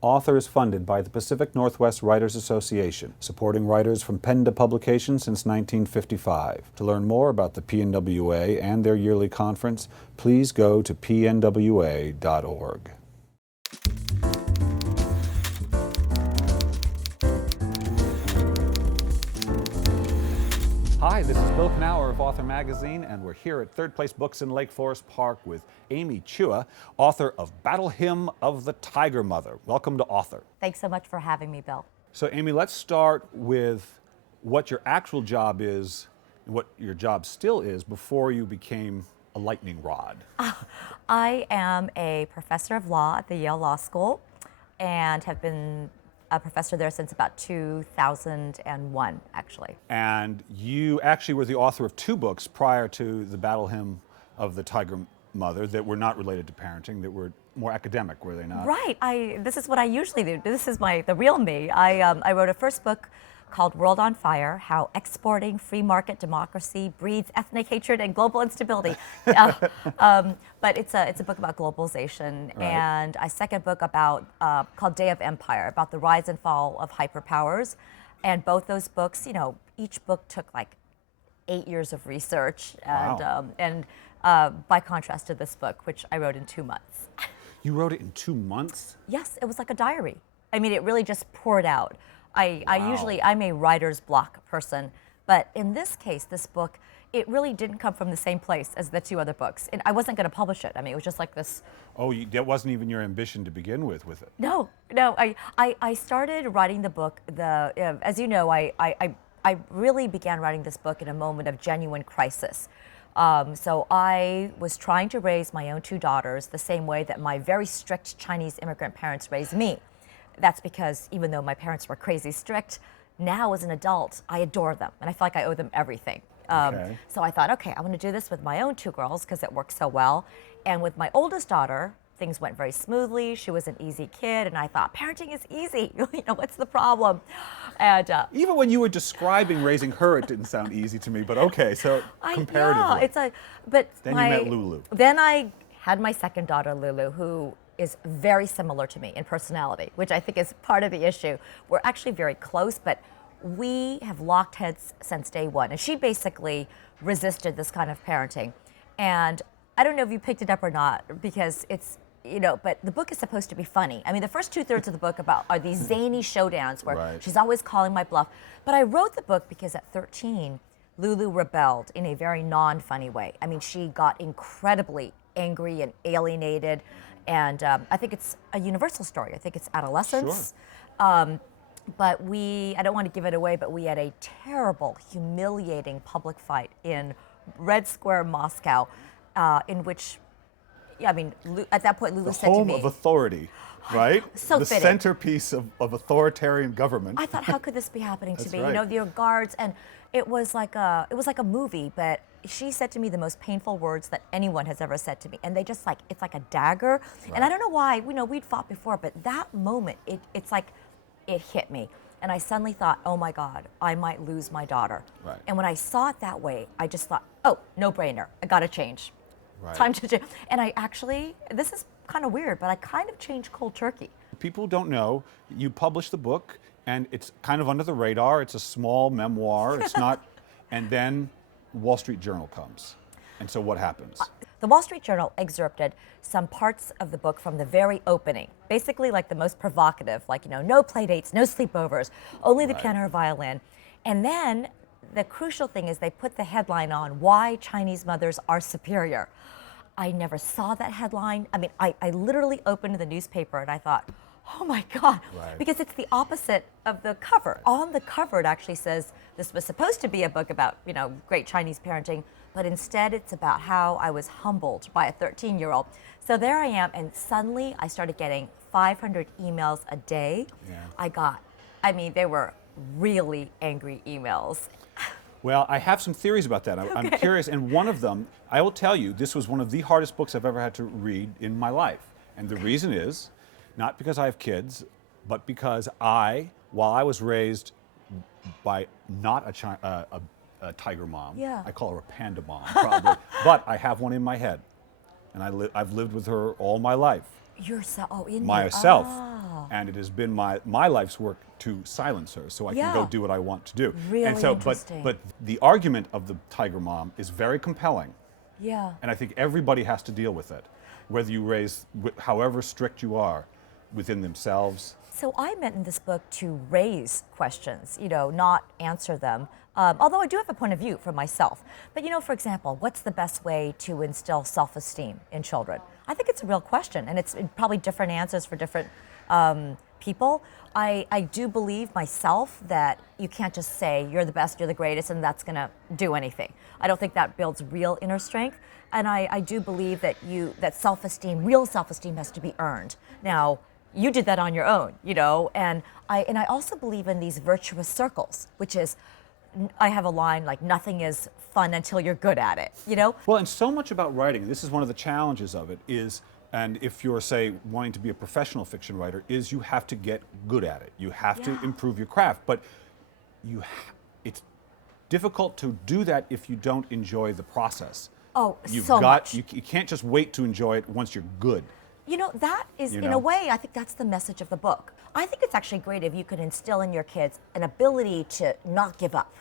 Author is funded by the Pacific Northwest Writers Association, supporting writers from pen to publication since 1955. To learn more about the PNWA and their yearly conference, please go to pnwa.org. Hi, this is Bill Kenower of Author Magazine, and we're here at Third Place Books in Lake Forest Park with Amy Chua, author of Battle Hymn of the Tiger Mother. Welcome to Author. Thanks so much for having me, Bill. So, Amy, let's start with what your actual job is, and what your job still is, before you became a lightning rod. I am a professor of law at the Yale Law School and have been a professor there since about 2001, actually. And you actually were the author of two books prior to the Battle Hymn of the Tiger Mother that were not related to parenting, that were more academic, were they not? Right. This is what I usually do. This is the real me. I wrote a first book called World on Fire, How Exporting Free Market Democracy Breeds Ethnic Hatred and Global Instability. But it's a book about globalization. Right. And a second book about called Day of Empire, about the rise and fall of hyperpowers. And both those books, each book took like 8 years of research. Wow. And by contrast to this book, which I wrote in 2 months. You wrote it in 2 months? Yes, it was like a diary. I mean, it really just poured out. Wow. I'm a writer's block person, but in this case, this book, it really didn't come from the same place as the two other books. And I wasn't going to publish it. I mean, it was just like this. Oh, that wasn't even your ambition to begin with it? No. I started writing the book, as you know, I really began writing this book in a moment of genuine crisis. So I was trying to raise my own two daughters the same way that my very strict Chinese immigrant parents raised me. That's because even though my parents were crazy strict, now as an adult, I adore them, and I feel like I owe them everything. Okay. So I thought, okay, I want to do this with my own two girls because it works so well. And with my oldest daughter, things went very smoothly. She was an easy kid, and I thought, parenting is easy. What's the problem? And even when you were describing raising her, it didn't sound easy to me. But okay, so comparatively. Then you met Lulu. Then I had my second daughter, Lulu, who is very similar to me in personality, which I think is part of the issue. We're actually very close, but we have locked heads since day one. And she basically resisted this kind of parenting. And I don't know if you picked it up or not, because it's, but the book is supposed to be funny. I mean, the first 2/3 of the book are these zany showdowns where Right. she's always calling my bluff. But I wrote the book because at 13, Lulu rebelled in a very non-funny way. I mean, she got incredibly angry and alienated. And I think it's a universal story. I think it's adolescence. Sure. But I don't want to give it away, but we had a terrible, humiliating public fight in Red Square, Moscow, in which, at that point, Lulu said to me— The home of authority, right? So the fitting. Centerpiece of authoritarian government. I thought, how could this be happening to That's me? right. Your guards, and it was like a movie, but she said to me the most painful words that anyone has ever said to me, and it's like a dagger. Right. And I don't know why, we'd fought before, but that moment, it's like it hit me. And I suddenly thought, oh my God, I might lose my daughter. Right. And when I saw it that way, I just thought, oh, no brainer, I gotta change. Right. Time to change. And I actually, this is kind of weird, but I kind of changed cold turkey. People don't know, you published the book, and it's kind of under the radar. It's a small memoir. It's not, and then Wall Street Journal comes. And so what happens? The Wall Street Journal excerpted some parts of the book from the very opening, basically like the most provocative, no play dates, no sleepovers, only the Right. piano or violin. And then the crucial thing is they put the headline on, Why Chinese Mothers Are Superior. I never saw that headline. I mean, I literally opened the newspaper and I thought, oh my God, Right. because it's the opposite of the cover. On the cover, it actually says this was supposed to be a book about, great Chinese parenting, but instead it's about how I was humbled by a 13-year-old. So there I am, and suddenly I started getting 500 emails a day. Yeah. They were really angry emails. Well, I have some theories about that. I'm curious, and one of them, I will tell you, this was one of the hardest books I've ever had to read in my life. And the reason is, not because I have kids, but because while I was raised by not a tiger mom, Yeah. I call her a panda mom, probably, but I have one in my head. And I've lived with her all my life. You're so, oh, in Myself. Oh. And it has been my life's work to silence her so I can go do what I want to do. Really and so, interesting. But the argument of the tiger mom is very compelling. Yeah. And I think everybody has to deal with it, whether you raise, however strict you are within themselves. So I meant in this book to raise questions, not answer them. Although I do have a point of view for myself. But for example, what's the best way to instill self-esteem in children? I think it's a real question, and it's probably different answers for different people. I do believe myself that you can't just say you're the best, you're the greatest, and that's going to do anything. I don't think that builds real inner strength. And I do believe that that self-esteem, real self-esteem, has to be earned. Now, you did that on your own, and I also believe in these virtuous circles, which is, I have a line like, nothing is fun until you're good at it, Well, and so much about writing, this is one of the challenges of it, is, and if you're, say, wanting to be a professional fiction writer, is you have to get good at it. You have to improve your craft, but it's difficult to do that if you don't enjoy the process. Oh, so much. You can't just wait to enjoy it once you're good. That is, in a way, I think that's the message of the book. I think it's actually great if you could instill in your kids an ability to not give up,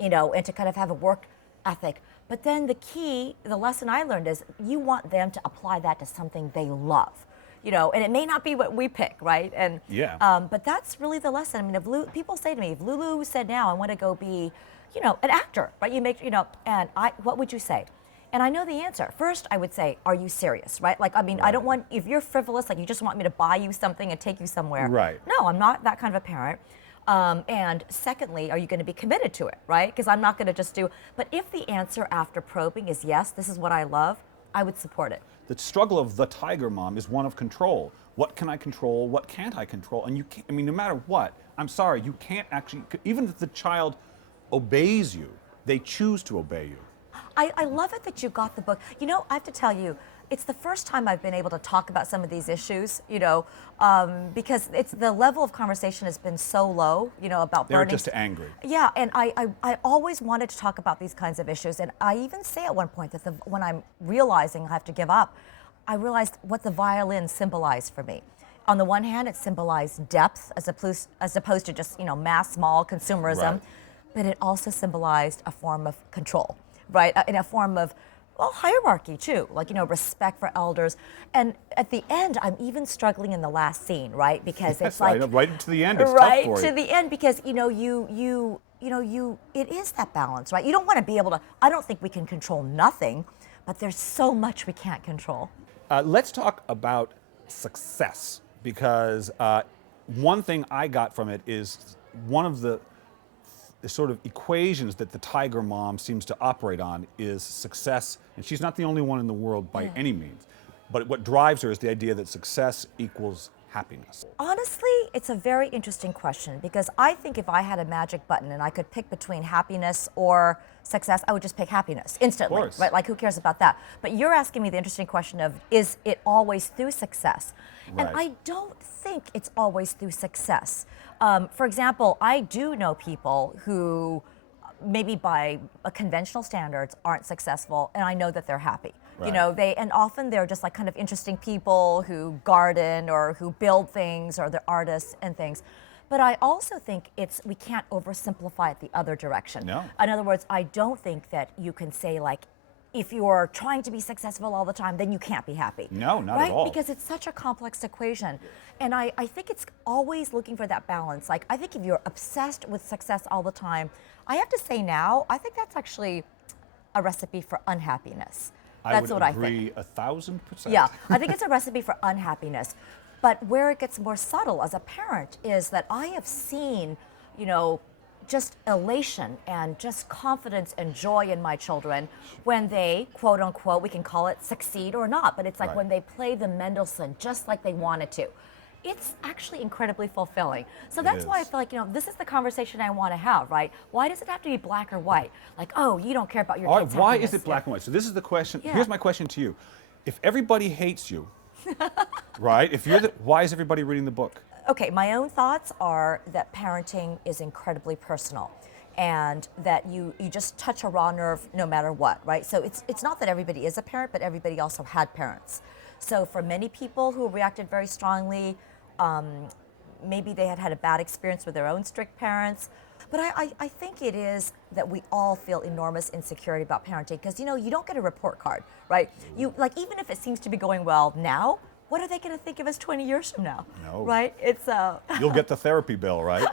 and to kind of have a work ethic. But then the lesson I learned is you want them to apply that to something they love, and it may not be what we pick, right? And but that's really the lesson. I mean, if people say to me, if Lulu said now, I want to go be, an actor, right? And what would you say? And I know the answer. First, I would say, are you serious, right? Like, I mean, I don't want, if you're frivolous, like you just want me to buy you something and take you somewhere. Right. No, I'm not that kind of a parent. And secondly, are you going to be committed to it, right? Because I'm not going to just but if the answer after probing is yes, this is what I love, I would support it. The struggle of the tiger mom is one of control. What can I control? What can't I control? And you can't, no matter what, I'm sorry, you can't actually, even if the child obeys you, they choose to obey you. I love it that you got the book. I have to tell you, it's the first time I've been able to talk about some of these issues, because the level of conversation has been so low, about burning. They're just angry. Yeah, and I always wanted to talk about these kinds of issues, and I even say at one point that when I'm realizing I have to give up, I realized what the violin symbolized for me. On the one hand, it symbolized depth as opposed to just, mass, small consumerism, Right. But it also symbolized a form of control. Right, in a form of hierarchy too, like respect for elders. And at the end, I'm even struggling in the last scene, right? Because it's like right to the end. It's right tough for you. to the end, because it is that balance, right? You don't want to be able to. I don't think we can control nothing, but there's so much we can't control. Let's talk about success, because one thing I got from it is one of the sort of equations that the tiger mom seems to operate on is success, and she's not the only one in the world by any means, but what drives her is the idea that success equals happiness. Honestly, it's a very interesting question, because I think if I had a magic button and I could pick between happiness or success, I would just pick happiness instantly, Of course. right? Like, who cares about that? But you're asking me the interesting question of, is it always through success? Right. And I don't think it's always through success. For example, I do know people who maybe by conventional standards aren't successful, and I know that they're happy. Right. And often they're just like kind of interesting people who garden or who build things, or they're artists and things. But I also think we can't oversimplify it the other direction. No. In other words, I don't think that you can say, like, if you're trying to be successful all the time, then you can't be happy. No, not right? at all. Because it's such a complex equation. And I think it's always looking for that balance. Like, I think if you're obsessed with success all the time, I have to say now, I think that's actually a recipe for unhappiness. That's what I think. I would agree 1,000%. Yeah, I think it's a recipe for unhappiness. But where it gets more subtle as a parent is that I have seen, just elation and just confidence and joy in my children when they, quote unquote, we can call it succeed or not, but it's like Right. when they play the Mendelssohn just like they wanted to. It's actually incredibly fulfilling. So that's why I is. feel like, this is the conversation I want to have, right? Why does it have to be black or white? Like, oh, you don't care about your All right, kids' why happiness. is it black and white? So this is the question. Yeah. Here's my question to you. If everybody hates you, right? Why is everybody reading the book? Okay, my own thoughts are that parenting is incredibly personal, and that you just touch a raw nerve no matter what, right? So it's not that everybody is a parent, but everybody also had parents. So for many people who reacted very strongly, maybe they had had a bad experience with their own strict parents. But I think it is that we all feel enormous insecurity about parenting because, you know, you don't get a report card, right? You, like, even if it seems to be going well now, what are they going to think of us 20 years from now? No. Right? It's You'll get the therapy bill, right?